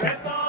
Get